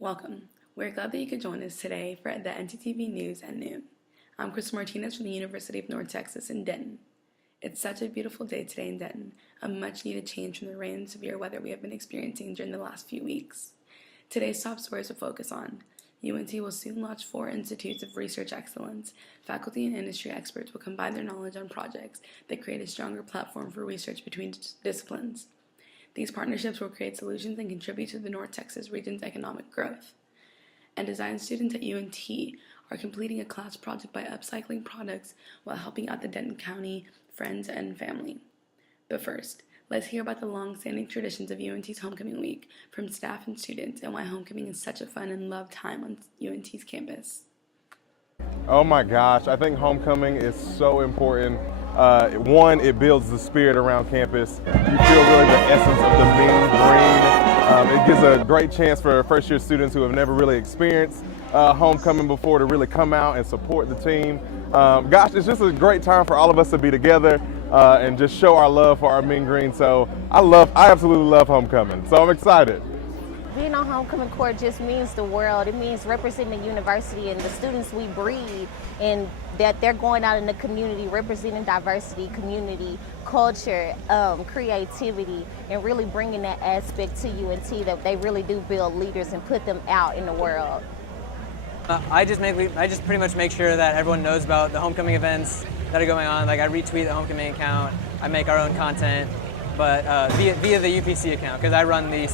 Welcome. We're glad that you could join us today for the NTTV News at noon. I'm Chris Martinez from the University of North Texas in Denton. It's such a beautiful day today in Denton, a much-needed change from the rain and severe weather we have been experiencing during the last few weeks. Today's top stories will focus on UNT will soon launch 4 institutes of research excellence. Faculty and industry experts will combine their knowledge on projects that create a stronger platform for research between disciplines. These partnerships will create solutions and contribute to the North Texas region's economic growth. And design students at UNT are completing a class project by upcycling products while helping out the Denton County friends and family. But first, let's hear about the long-standing traditions of UNT's Homecoming Week from staff and students and why homecoming is such a fun and loved time on UNT's campus. Oh my gosh, I think homecoming is so important. One, it builds the spirit around campus. You feel really the essence of the mean green. It gives a great chance for first-year students who have never really experienced homecoming before to really come out and support the team. Gosh, it's just a great time for all of us to be together and just show our love for our mean green. So I absolutely love homecoming. So I'm excited. Being on homecoming court just means the world. It means representing the university and the students we breed, and that they're going out in the community representing diversity, community, culture, creativity, and really bringing that aspect to UNT that they really do build leaders and put them out in the world. I just pretty much make sure that everyone knows about the homecoming events that are going on. Like I retweet the homecoming account, I make our own content, but via the UPC account, because I run the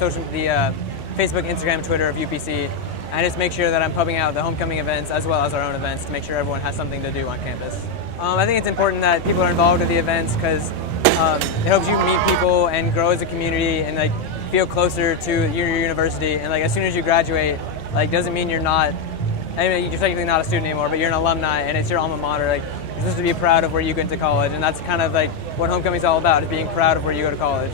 Facebook, Instagram, Twitter of UPC. I just make sure that I'm pubbing out the homecoming events as well as our own events to make sure everyone has something to do on campus. I think it's important that people are involved with the events because it helps you meet people and grow as a community and like feel closer to your university. And like as soon as you graduate, like doesn't mean you're not. I mean, you're technically not a student anymore, but you're an alumni and it's your alma mater. Like you're supposed to be proud of where you went to college, and that's kind of like what homecoming is all about: is being proud of where you go to college.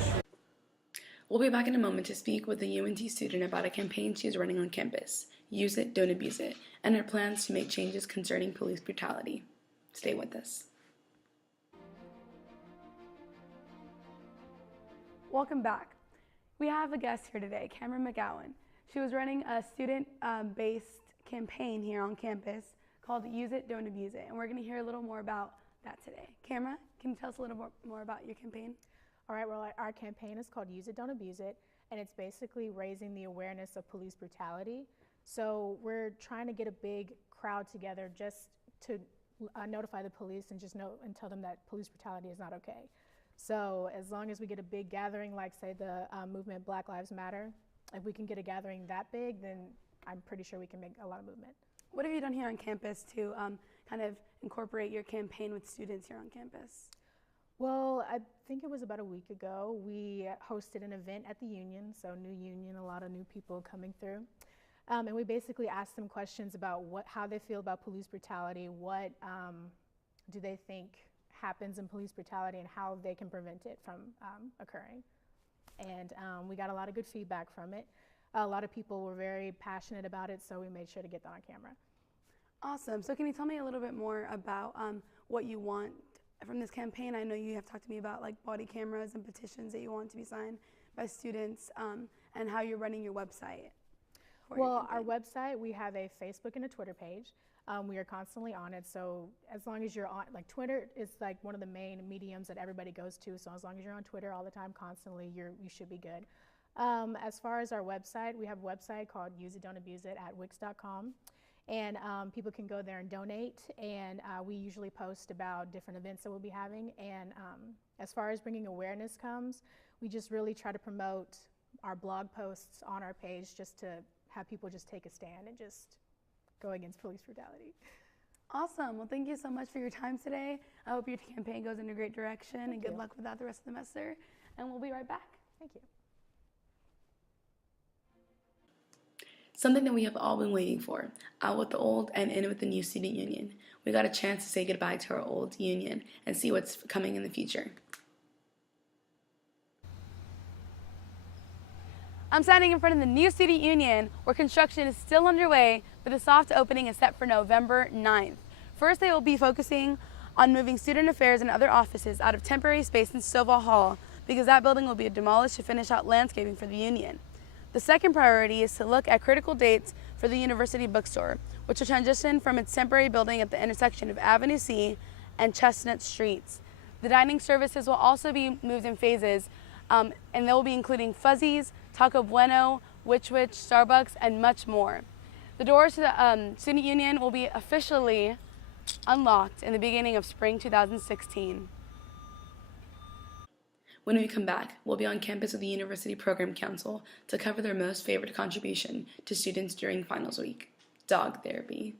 We'll be back in a moment to speak with a UNT student about a campaign she is running on campus, Use It, Don't Abuse It, and her plans to make changes concerning police brutality. Stay with us. Welcome back. We have a guest here today, Cameron McGowan. She was running a student-based campaign here on campus called Use It, Don't Abuse It, and we're going to hear a little more about that today. Cameron, can you tell us a little more about your campaign? All right, well, our campaign is called Use It, Don't Abuse It, and it's basically raising the awareness of police brutality. So we're trying to get a big crowd together just to notify the police and and tell them that police brutality is not okay. So as long as we get a big gathering, like say the movement Black Lives Matter, if we can get a gathering that big, then I'm pretty sure we can make a lot of movement. What have you done here on campus to kind of incorporate your campaign with students here on campus? Well, I think it was about a week ago, we hosted an event at the union, so new union, a lot of new people coming through. And we basically asked them questions about how they feel about police brutality, what do they think happens in police brutality, and how they can prevent it from occurring. And we got a lot of good feedback from it. A lot of people were very passionate about it, so we made sure to get that on camera. Awesome. So can you tell me a little bit more about what you want from this campaign? I know you have talked to me about like body cameras and petitions that you want to be signed by students, and how you're running your website. Well, our website, we have a Facebook and a Twitter page. We are constantly on it, so as long as you're on, like Twitter is like one of the main mediums that everybody goes to, so as long as you're on Twitter all the time, constantly, you should be good. As far as our website, we have a website called Use It, Don't Abuse It at wix.com. And people can go there and donate, and we usually post about different events that we'll be having. And as far as bringing awareness comes, we just really try to promote our blog posts on our page just to have people just take a stand and just go against police brutality. Awesome. Well, thank you so much for your time today. I hope your campaign goes in a great direction, and good luck with that the rest of the semester. And we'll be right back. Thank you. Something that we have all been waiting for, out with the old and in with the new student union. We got a chance to say goodbye to our old union and see what's coming in the future. I'm standing in front of the new student union where construction is still underway, but the soft opening is set for November 9th. First, they will be focusing on moving student affairs and other offices out of temporary space in Stovall Hall because that building will be demolished to finish out landscaping for the union. The second priority is to look at critical dates for the University Bookstore, which will transition from its temporary building at the intersection of Avenue C and Chestnut Streets. The dining services will also be moved in phases, and they will be including Fuzzies, Taco Bueno, Witch, Starbucks, and much more. The doors to the Student Union will be officially unlocked in the beginning of spring 2016. When we come back, we'll be on campus with the University Program Council to cover their most favored contribution to students during finals week, dog therapy.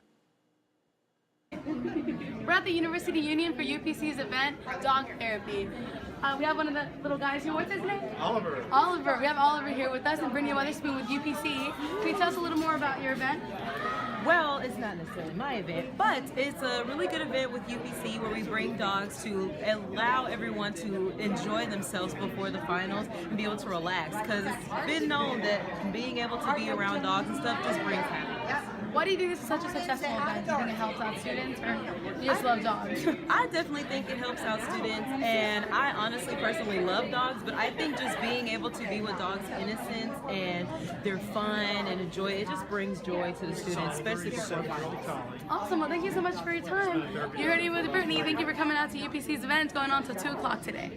We're at the University Union for UPC's event, Dog Therapy. We have one of the little guys here. What's his name? Oliver. Oliver. We have Oliver here with us, and Brittany Weatherspoon with UPC. Can you tell us a little more about your event? Well, it's not necessarily my event, but it's a really good event with UPC where we bring dogs to allow everyone to enjoy themselves before the finals and be able to relax. Because it's been known that being able to be around dogs and stuff just brings happiness. Why do you think this is such a successful event? Do you think it helps out students, or you just love dogs? I definitely think it helps out students, and I honestly personally love dogs, but I think just being able to be with dogs' innocence and their fun and enjoy it just brings joy to the students, especially before finals. Awesome. Well, thank you so much for your time. You're ready with Brittany. Thank you for coming out to UPC's event going on till 2 o'clock today.